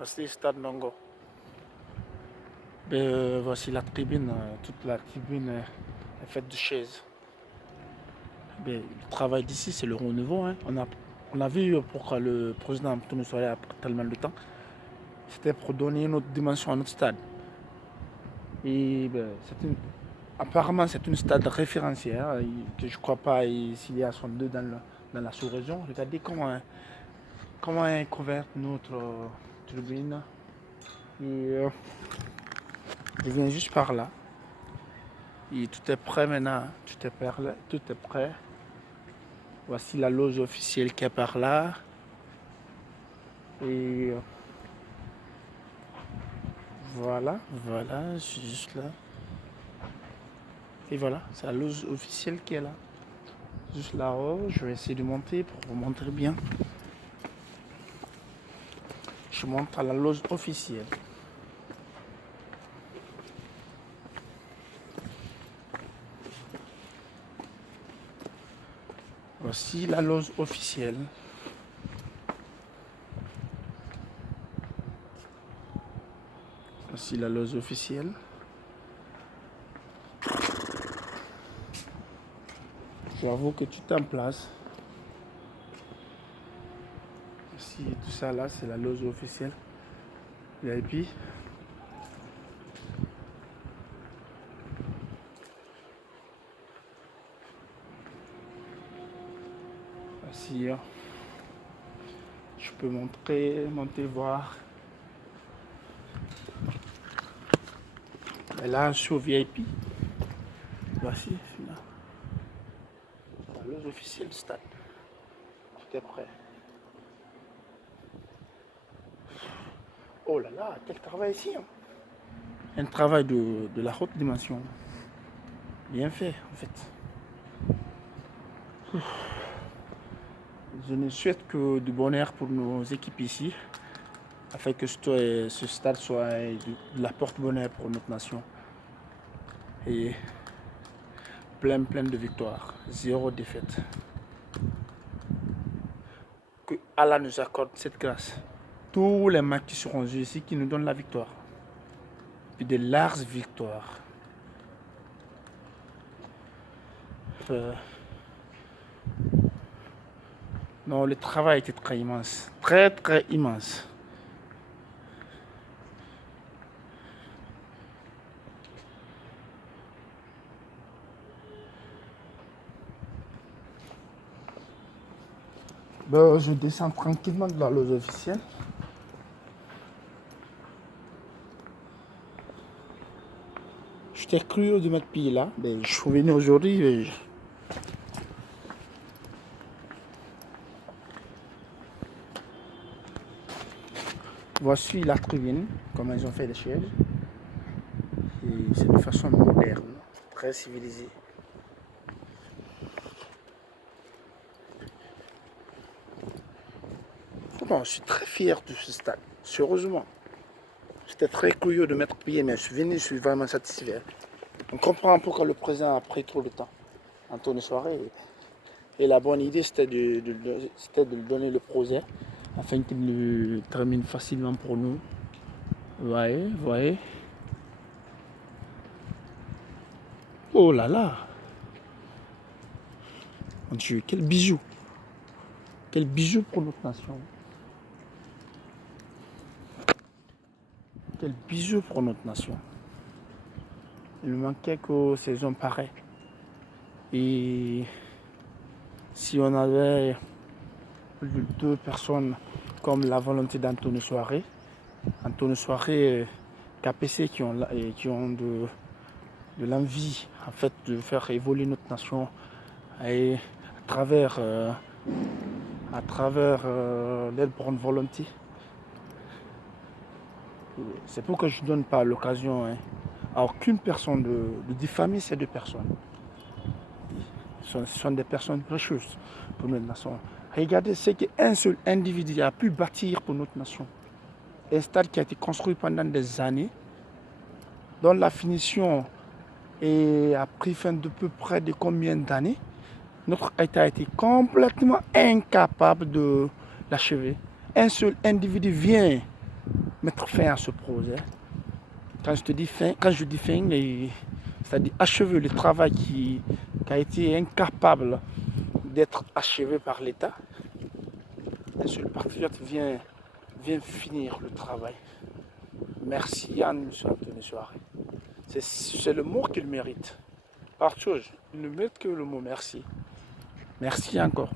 Voici le stade Ndongo. Voici la tribune. Toute la tribune est faite de chaises. Le travail d'ici, c'est le renouveau. Hein. On a vu pourquoi le président Antonio Soare a pris tellement de temps. C'était pour donner une autre dimension à notre stade. Et apparemment, c'est un stade référentiel que je ne crois pas s'il y a 62 dans la sous-région. Regardez comment est couverte notre tribune. Et je viens juste par là. Et tout est prêt maintenant. Tout est prêt. Voici la loge officielle qui est par là. Et voilà, je suis juste là. Et voilà, c'est la loge officielle qui est là. Juste là-haut, je vais essayer de monter pour vous montrer bien. Je monte à la loge officielle. Voici la loge officielle. Voici la loge officielle. J'avoue que tout en place. Ici, tout ça là, c'est la loge officielle. VIP. Voici, je peux monter voir. Et là, je suis au VIP. Voici, là. La loge officielle du stade. Tout est prêt. Oh là là, quel travail ici. Hein. Un travail de la haute dimension. Bien fait, en fait. Je ne souhaite que du bonheur pour nos équipes ici, afin que ce stade soit de la porte-bonheur pour notre nation. Et plein de victoires, 0 défaite. Que Allah nous accorde cette grâce. Tous les matchs qui seront joués ici, qui nous donnent la victoire. Puis de larges victoires. Non, le travail était très immense. Très immense. Je descends tranquillement de la loge officielle. J'étais curieux de mettre pied là. Je suis venu aujourd'hui. Voici la tribune, comment ils ont fait les chaises. Et c'est de façon moderne, très civilisée. Bon, je suis très fier de ce stade, sérieusement. J'étais très curieux de mettre pied, mais je suis venu, je suis vraiment satisfait. On comprend pourquoi le président a pris trop de temps. Antonio Soare. Et la bonne idée, c'était de lui donner le projet, afin qu'il le termine facilement pour nous. Voyez. Oh là là. Mon Dieu, quel bijou. Quel bijou pour notre nation. Quel bijou pour notre nation. Il me manquait que ces hommes pareils. Et si on avait plus de 2 personnes comme la volonté d'Antonio Soare, KPC qui ont de l'envie en fait de faire évoluer notre nation et à travers leur bonne volonté. C'est pourquoi je ne donne pas l'occasion à aucune personne de diffamer ces 2 personnes. Ce sont des personnes précieuses pour notre nation. Regardez ce qu'un seul individu a pu bâtir pour notre nation. Un stade qui a été construit pendant des années, dont la finition a pris fin de peu près de combien d'années. Notre État a été complètement incapable de l'achever. Un seul individu vient mettre fin à ce projet. Quand je te dis fin, quand je dis fin, c'est-à-dire achever le travail qui a été incapable d'être achevé par l'État. Un seul patriote vient finir le travail. Merci Yann, M. Anthony Soirée. C'est le mot qu'il mérite. Par chose, il ne mérite que le mot merci. Merci encore.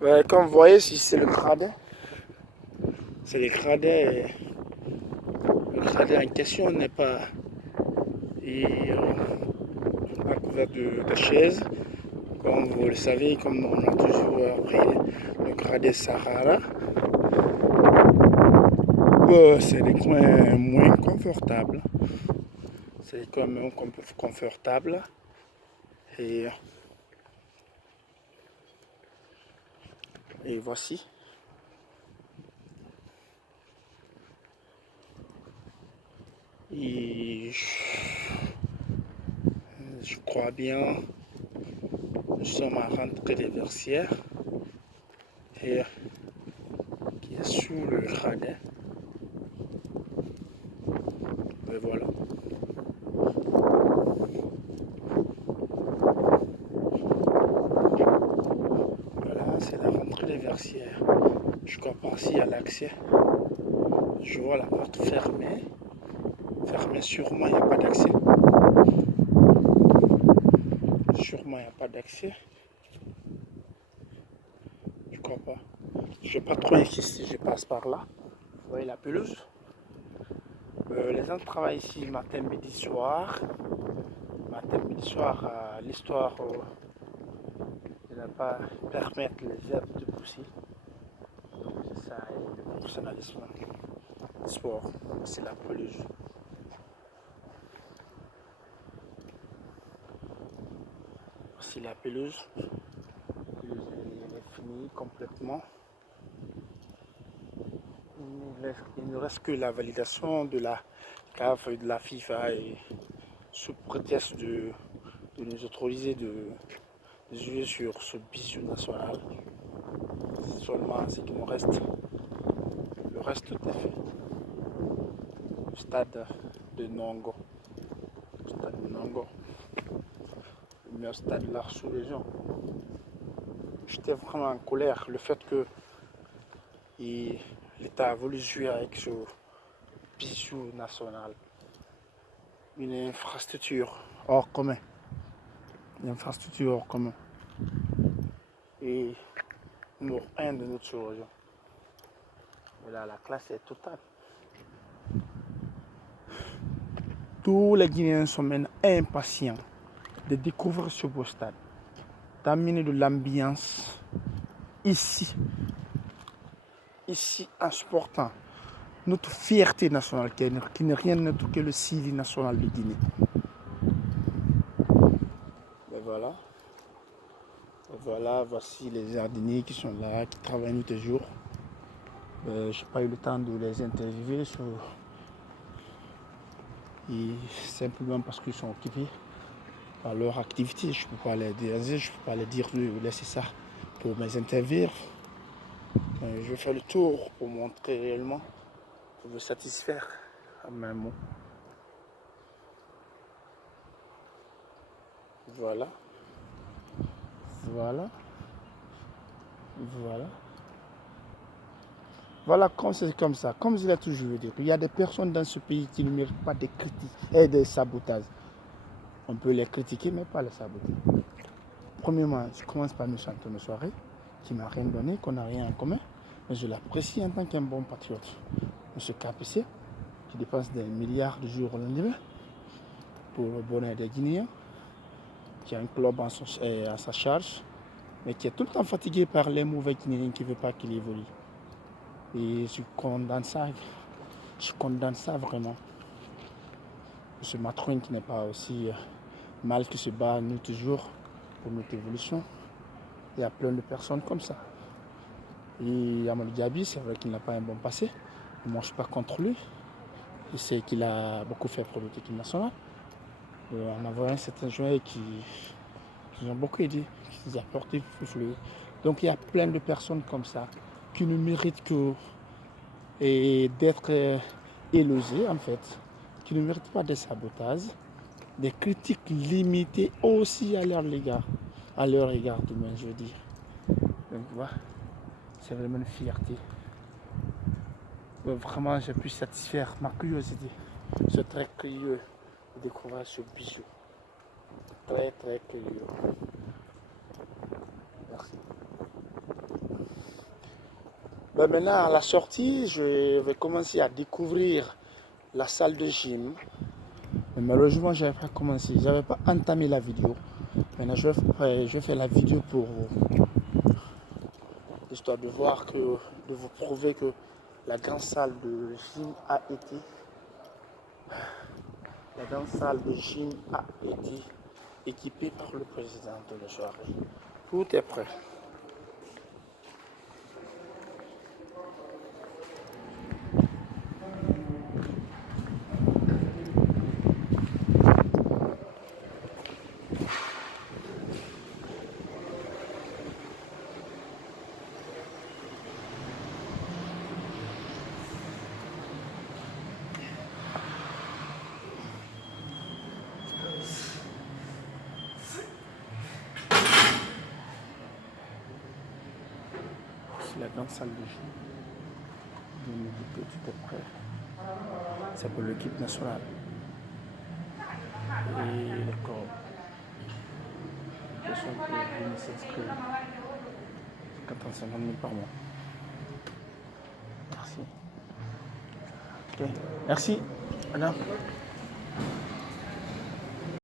Ouais, comme vous voyez, si c'est le gradin, c'est le gradin. Le gradin en question n'est pas couvert de chaises. Comme vous le savez, comme on a toujours appris, le gradin Sahara. C'est des coins moins confortables. C'est des coins moins confortables. Et voici. Et je crois bien, nous sommes à rentrer des Versières et qui est sous le gradin. Et voilà. Voilà, c'est la rentrée des Versières. Je crois pas s'il y a l'accès. Je vois la porte fermée. Fermée, sûrement il n'y a pas d'accès. Sûrement il n'y a pas d'accès. Je crois pas. Je ne vais pas trop insister, je passe par là. Vous voyez la pelouse. Les gens travaillent ici matin, midi, soir. Matin, midi, soir, l'histoire de ne pas permettre les herbes de pousser. Donc c'est ça, le professionnalisme. Sport, c'est la pelouse. C'est la pelouse. Elle est finie complètement. Il ne reste que la validation de la CAF et de la FIFA et sous prétexte de nous autoriser de jouer sur ce bijou national. Seulement ce qui nous reste. Le reste tout est fait. Le stade de Nongo. Le stade de Nongo. Le meilleur stade là sous les gens. J'étais vraiment en colère. Le fait que l'État a voulu jouer avec ce bijou national. Une infrastructure hors commun. Une infrastructure hors commun. Et numéro 1 de notre région. Et là, la classe est totale. Tous les Guinéens sont maintenant impatients de découvrir ce beau stade, d'amener de l'ambiance ici en supportant notre fierté nationale qui n'est rien d'autre que le Sili national de Guinée. Et voilà. Et voilà, voici les jardiniers qui sont là, qui travaillent nuit et jour. Je n'ai pas eu le temps de les interviewer simplement parce qu'ils sont occupés par leur activité. Je ne peux pas les dire, je peux pas les dire de laisser ça pour mes interviews. Je vais faire le tour pour montrer réellement, pour me satisfaire à mes mots. Voilà. Voilà. Voilà. Voilà, comme c'est comme ça. Comme je l'ai toujours dit, il y a des personnes dans ce pays qui ne méritent pas des critiques et des sabotages. On peut les critiquer, mais pas les saboter. Premièrement, je commence par M. Anthony Soirée, qui ne m'a rien donné, qu'on n'a rien en commun. Mais je l'apprécie en tant qu'un bon patriote. M. KPC, qui dépense des milliards de jours au lendemain pour le bonheur des Guinéens, qui a un club à sa charge, mais qui est tout le temps fatigué par les mauvais Guinéens qui ne veulent pas qu'il évolue. Et je condamne ça vraiment. M. Matrouine qui n'est pas aussi mal qui se bat nous toujours pour notre évolution. Il y a plein de personnes comme ça. Et Amadou Diaby, c'est vrai qu'il n'a pas un bon passé. Moi, je ne suis pas contre lui. Je sais qu'il a beaucoup fait pour l'équipe nationale. On a vu certains joueurs qui ont beaucoup aidé, qui ont apporté le. Donc il y a plein de personnes comme ça qui ne méritent que et d'être élosés en fait, qui ne méritent pas des sabotages, des critiques limitées aussi à leur égard du moins, je veux dire. Donc voilà, c'est vraiment une fierté. Vraiment, j'ai pu satisfaire ma curiosité. Je suis très curieux de découvrir ce bijou. Très très curieux. Merci. Ben maintenant, à la sortie, je vais commencer à découvrir la salle de gym. Mais malheureusement, je n'avais pas commencé. Je n'avais pas entamé la vidéo. Maintenant, je vais faire la vidéo pour vous. Histoire de voir de vous prouver que la grande salle de gym a été. La grande salle de gym a été équipée par le président de la soirée. Tout est prêt. C'est la grande salle de gym. Donc, tout est prêt. C'est pour l'équipe nationale. Et d'accord. Les personnes peuvent venir s'inscrire. 450 000 par mois. Merci. Ok. Merci. Madame.